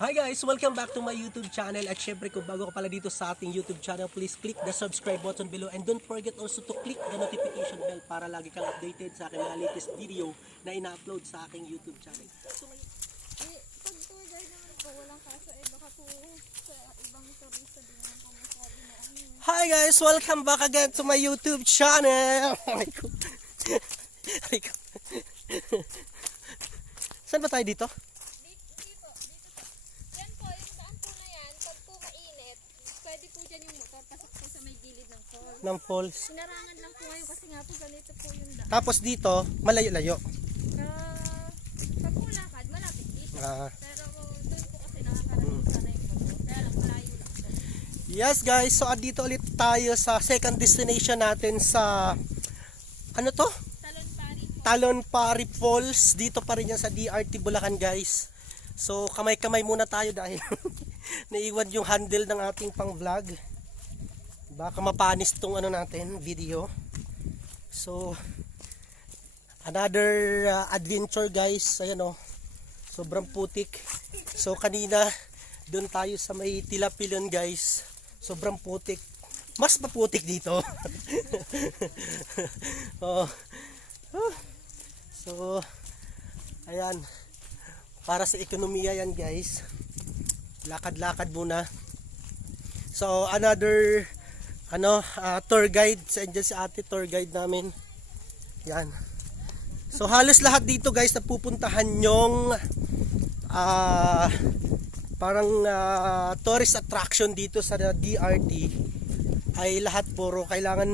Hi guys! Welcome back to my YouTube channel. At syempre kung bago ka pala dito sa ating YouTube channel, please click the subscribe button below. And don't forget also to click the notification bell para lagi kang updated sa aking mga latest video na ina-upload sa aking YouTube channel. So, Pag tour guide naman po, walang kaso baka po sa ibang turista din naman po masabi na hi guys! Welcome back again to my YouTube channel. Saan ba tayo dito? Dito. Yan po, yung daan po na yan, pag po mainit, pwede po dyan yung motor, pasok po sa may gilid ng falls. Ng falls. Sinarangan lang po ngayon kasi nga po ganito po yung daan. Tapos dito, malayo-layo. Pag po lakad, malapit dito. Ah. Pero doon po kasi nakakarating sana yung motor. Kaya lang, malayo lang po. Yes guys, so dito ulit tayo sa second destination natin sa ano to? Talon Pari Falls. Dito pa rin yan sa DRT Bulacan guys. So kamay-kamay muna tayo dahil naiwan yung handle ng ating pang vlog. Baka mapanis tong ano natin video. So another adventure guys. Ayan o, sobrang putik. So kanina doon tayo sa may Tilapilon guys. Sobrang putik. Mas maputik dito. Oh. So ayan, para sa ekonomiya yan guys, lakad-lakad muna. So another tour guide, andyan si ate, tour guide namin yan. So halos lahat dito guys na pupuntahan yung parang tourist attraction dito sa DRT ay lahat puro kailangan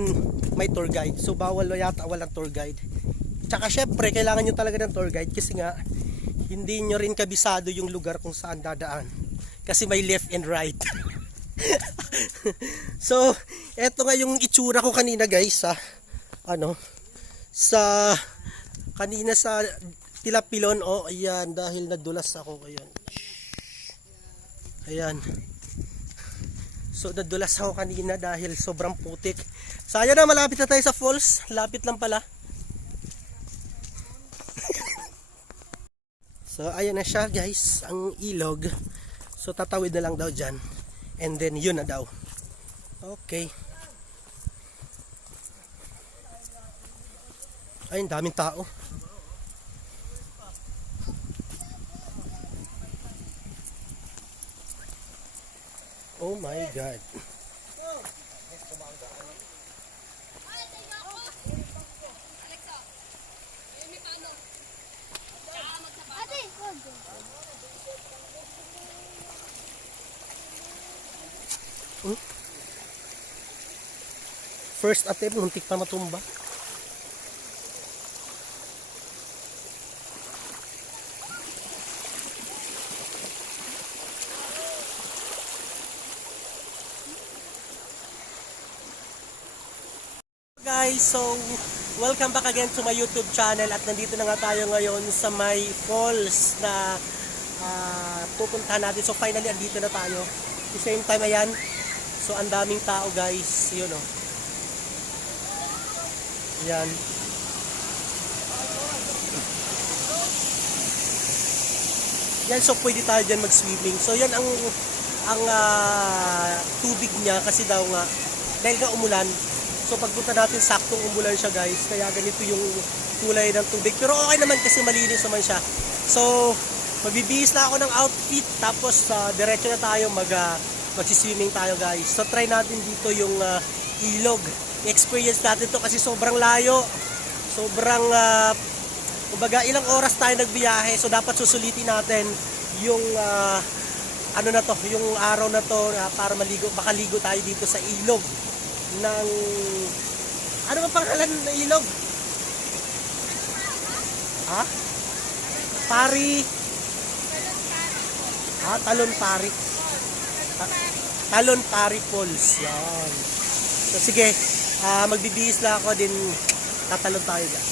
may tour guide. So bawal yata walang tour guide. Tsaka syempre kailangan nyo talaga ng tour guide kasi nga hindi nyo rin kabisado yung lugar kung saan dadaan. Kasi may left and right. So eto nga yung itsura ko kanina guys kanina sa Tilapilon. Oh ayan, dahil nadulas ako. Ayan. So nadulas ako kanina dahil sobrang putik. So ayan na, malapit na tayo sa falls. Lapit lang pala. So ayan na siya guys, ang ilog. So tatawid na lang daw dyan. And then yun na daw. Okay. Ay, daming tao. Oh my God. First attempt, muntik pa matumba. Guys, so welcome back again to my YouTube channel. At nandito na nga tayo ngayon sa may falls na pupuntahan natin. So finally andito na tayo. At the same time ayan, so ang daming tao guys. Yun o. Yan. Yan, so pwede tayo dyan mag-swimming. So yan ang tubig niya kasi daw nga dahil nga umulan. So pagpunta natin saktong umulan siya guys. Kaya ganito yung kulay ng tubig. Pero okay naman kasi malinis naman siya. So magbibihis na ako ng outfit. Tapos diretso na tayo mag-swimming tayo guys. So try natin dito yung ilog. I-experience natin to kasi sobrang layo. Sobrang kumbaga ilang oras tayo nagbiyahe. So dapat susulitin natin yung yung araw na to para makaligo tayo dito sa ilog ng ano ba pangalan ng ilog? Ha? Pari. Talon Pari. Talon Pari Falls. Yan. So sige, magbibihis na ako din, tatalon tayo dyan.